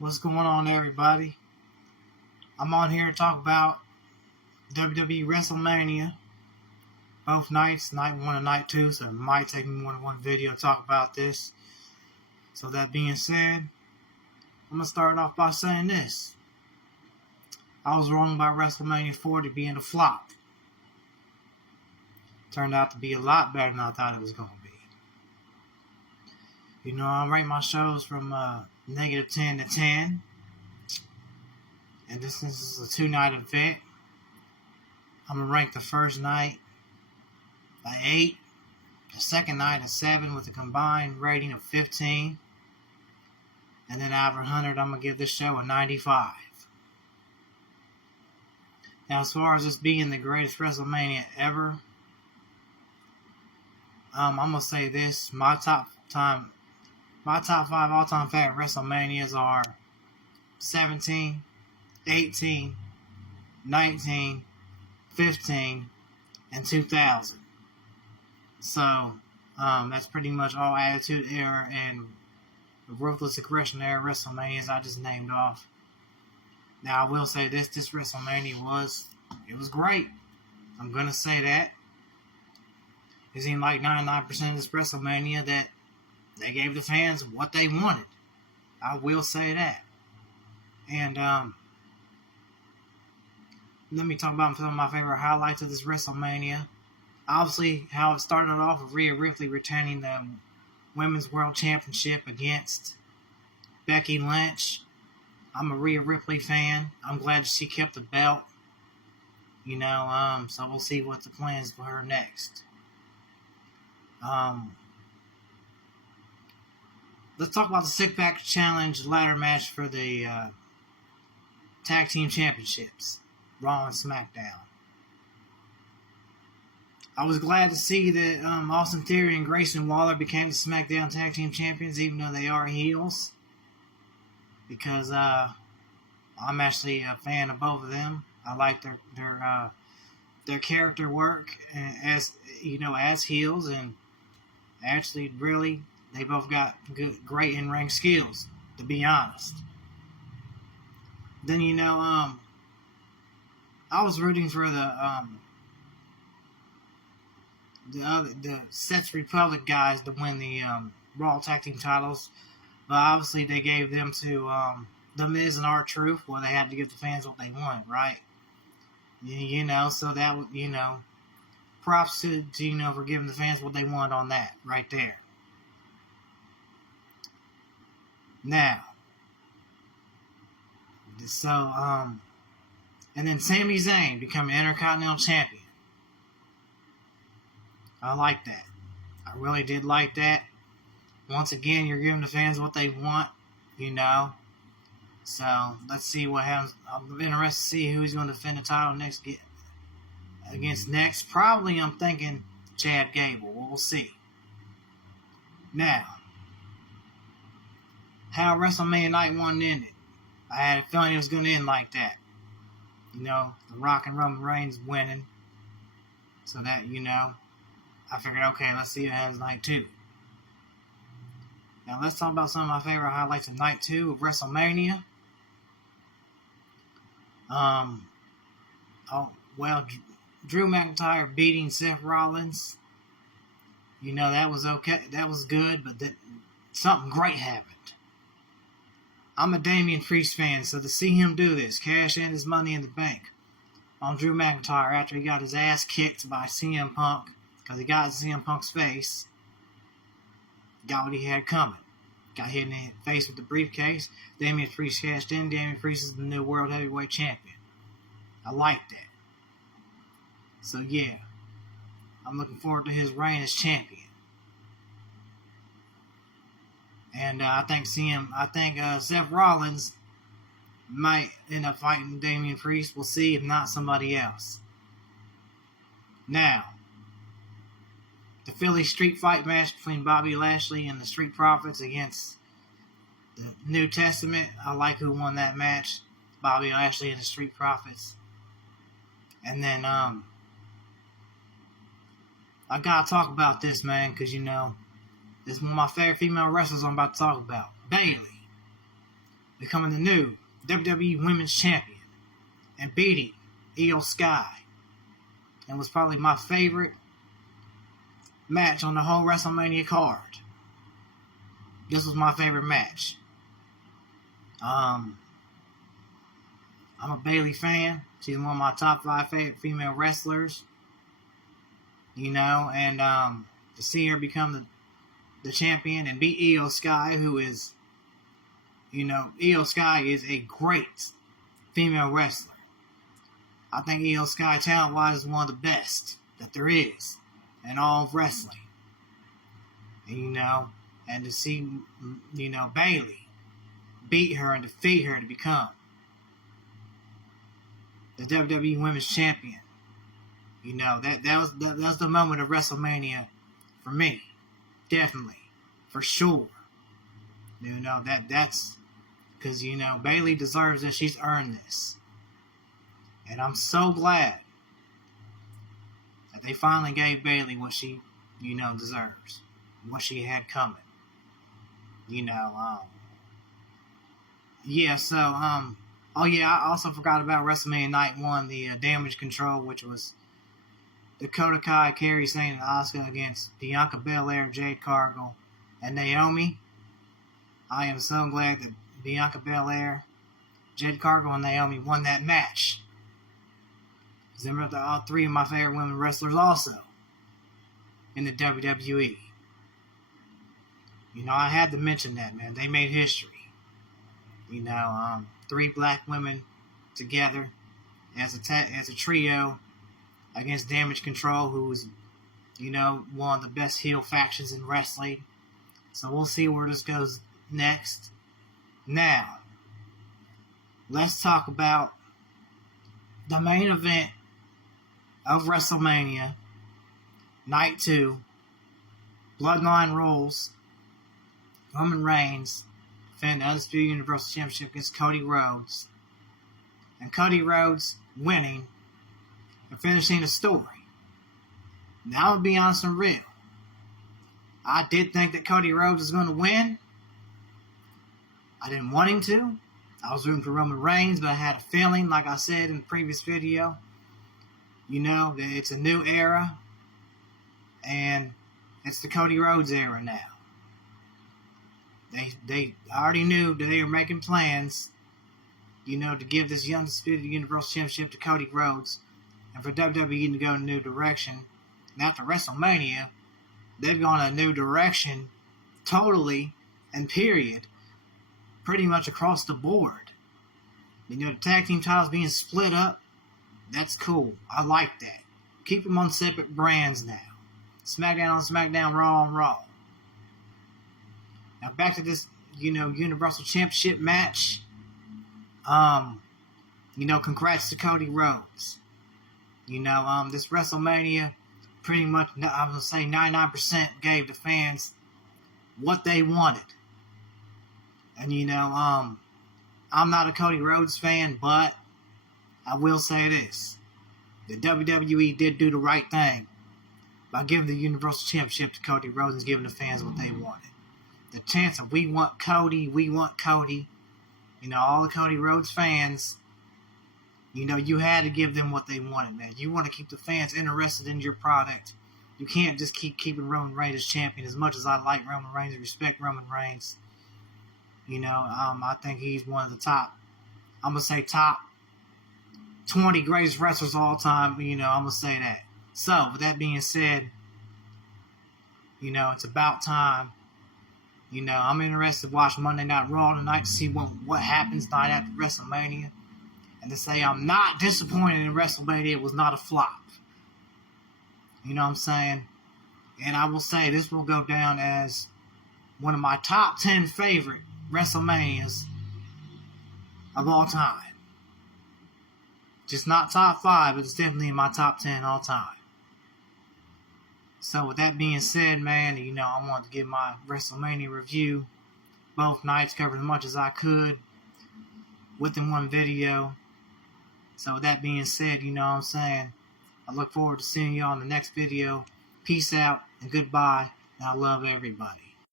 What's going on, everybody? I'm on here to talk about WWE WrestleMania, both nights, night 1 and night 2, so it might take me more than one video to talk about this. So that being said, I'm going to start off by saying this. I was wrong about WrestleMania 40 being a flop. Turned out to be a lot better than I thought it was going to be. You know, I rate my shows from -10 to 10. And this is a 2-night event. I'm going to rank the first night a 8. The second night a 7 with a combined rating of 15. And then out of 100, I'm going to give this show a 95. Now, as far as this being the greatest WrestleMania ever, I'm going to say this. My top 5 all-time favorite WrestleManias are 17, 18, 19, 15, and 2000. So, that's pretty much all Attitude Era and Ruthless Aggression Era WrestleManias I just named off. Now, I will say this WrestleMania was great. I'm going to say that. It seemed like 99% of this WrestleMania that they gave the fans what they wanted. I will say that. And, let me talk about some of my favorite highlights of this WrestleMania. Obviously, how it started off with Rhea Ripley retaining the Women's World Championship against Becky Lynch. I'm a Rhea Ripley fan. I'm glad she kept the belt. You know, so we'll see what the plans for her next. Let's talk about the Six Pack Challenge ladder match for the Tag Team Championships, Raw and SmackDown. I was glad to see that Austin Theory and Grayson Waller became the SmackDown Tag Team Champions, even though they are heels. Because I'm actually a fan of both of them. I like their character work as heels, and actually, really, they both got great in-ring skills. To be honest. Then I was rooting for the Sets Republic guys to win the Raw Tag Team titles, but obviously they gave them to The Miz and R-Truth. Well, they had to give the fans what they wanted, right? So that would, props to for giving the fans what they want on that right there. Now, so and then Sami Zayn becoming Intercontinental Champion. I like that. I really did like that. Once again, you're giving the fans what they want, So, let's see what happens. I'm interested to see who's going to defend the title next. Probably, I'm thinking Chad Gable. We'll see. Now, how WrestleMania Night 1 ended. I had a feeling it was going to end like that. The Rock and Roman Reigns winning. So that, I figured, okay, let's see what happens Night 2. Now, let's talk about some of my favorite highlights of Night 2 of WrestleMania. Drew McIntyre beating Seth Rollins. That was okay. That was good, but something great happened. I'm a Damian Priest fan, so to see him do this, cash in his money in the bank on Drew McIntyre after he got his ass kicked by CM Punk, because he got CM Punk's face, got what he had coming. Got hit in the face with the briefcase. Damian Priest cashed in. Damian Priest is the new World Heavyweight Champion. I like that. So, yeah. I'm looking forward to his reign as champion. And I think Seth Rollins might end up fighting Damian Priest. We'll see, if not somebody else. Now, the Philly Street Fight match between Bobby Lashley and the Street Profits against the New Testament. I like who won that match. Bobby Lashley and the Street Profits. And then, I gotta talk about this, man, because, this is one of my favorite female wrestlers I'm about to talk about. Bayley. becoming the new WWE Women's Champion and beating Io Sky. And was probably my favorite match on the whole WrestleMania card. This was my favorite match. I'm a Bayley fan. She's one of my top 5 favorite female wrestlers. And to see her become the champion and beat Io Sky, who is, Io Sky is a great female wrestler. I think Io Sky, talent-wise, is one of the best that there is in all of wrestling. And to see, Bayley beat her and defeat her to become the WWE Women's Champion. That was the moment of WrestleMania for me. Definitely. For sure. That's because, Bayley deserves it. She's earned this. And I'm so glad that they finally gave Bayley what she, deserves. What she had coming. I also forgot about WrestleMania Night 1, the Damage Control, which was Dakota Kai, Kairi Sane, and Asuka against Bianca Belair, Jade Cargill, and Naomi. I am so glad that Bianca Belair, Jade Cargill, and Naomi won that match. Because they were all 3 of my favorite women wrestlers also in the WWE. I had to mention that, man. They made history. 3 black women together as a trio against Damage Control, who's, one of the best heel factions in wrestling. So we'll see where this goes next. Now, let's talk about the main event of WrestleMania, Night 2, Bloodline Rules, Roman Reigns defending the Undisputed Universal Championship against Cody Rhodes. And Cody Rhodes winning and finishing the story. Now, to be honest and real, I did think that Cody Rhodes was going to win. I didn't want him to. I was rooting for Roman Reigns, but I had a feeling, like I said in the previous video, that it's a new era, and it's the Cody Rhodes era now. They already knew that they were making plans, to give this Undisputed Universal Championship to Cody Rhodes, and for WWE to go in a new direction. And after WrestleMania, they've gone in a new direction, totally, and period, pretty much across the board. The tag team titles being split up, that's cool. I like that. Keep them on separate brands now. SmackDown on SmackDown, Raw on Raw. Now back to this, Universal Championship match. Congrats to Cody Rhodes. This WrestleMania, pretty much, I'm going to say 99% gave the fans what they wanted. And, I'm not a Cody Rhodes fan, but I will say this. The WWE did do the right thing by giving the Universal Championship to Cody Rhodes and giving the fans what they wanted. The chance of we want Cody. All the Cody Rhodes fans, you had to give them what they wanted, man. You want to keep the fans interested in your product. You can't just keeping Roman Reigns as champion. As much as I like Roman Reigns and respect Roman Reigns, I think he's one of the top, I'm going to say top 20 greatest wrestlers of all time. I'm going to say that. So, with that being said, it's about time. I'm interested to watch Monday Night Raw tonight to see what happens night after WrestleMania. And to say I'm not disappointed in WrestleMania. It was not a flop. You know what I'm saying? And I will say this will go down as one of my top 10 favorite WrestleManias of all time. Just not top 5, but it's definitely in my top 10 all time. So with that being said, man, I wanted to give my WrestleMania review. Both nights, covered as much as I could within one video. So with that being said, I look forward to seeing y'all in the next video. Peace out and goodbye. And I love everybody.